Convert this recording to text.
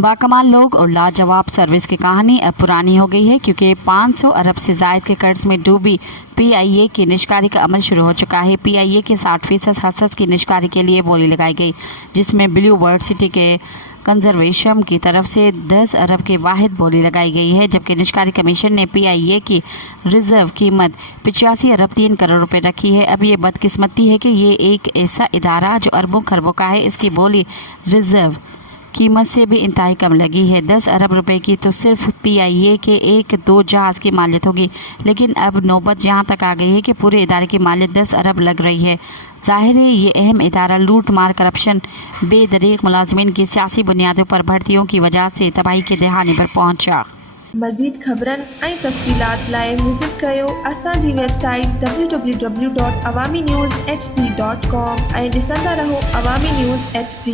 बाकमाल लोग और लाजवाब सर्विस की कहानी अब पुरानी हो गई है, क्योंकि 500 अरब से जायद के कर्ज में डूबी पीआईए की निष्कारी का अमल शुरू हो चुका है। पीआईए के 60% हसस की निष्कारी के लिए बोली लगाई गई, जिसमें ब्लू वर्ड सिटी के कंजर्वेशन की तरफ से 10 अरब की वाहिद बोली लगाई गई है, जबकि निष्कारी कमीशन ने पीआईए की रिजर्व कीमत 85 अरब 3 करोड़ रुपए रखी है। अब ये बदकिस्मती है कि ये एक ऐसा इदारा जो अरबों खरबों का है, इसकी बोली रिजर्व कीमत से भी इंतहाई कम लगी है। 10 अरब रुपए की तो सिर्फ पीआईए के 1-2 जहाज़ की मालियत होगी, लेकिन अब नौबत यहाँ तक आ गई है कि पूरे इदारे की मालियत 10 अरब लग रही है। जाहिर है ये अहम इदारा लूट मार, करप्शन, बेदरीक मुलाजमीन की सियासी बुनियादों पर भर्तियों की वजह से तबाही के दहाने पर पहुँचा। मज़ीद ख़बरनि ऐं तफ़सीलात लाइ विज़िट कयो असांजी वेबसाइट www.awamiNewsHD.com ऐं ॾिसंदा रहो अवामी न्यूज़ HD।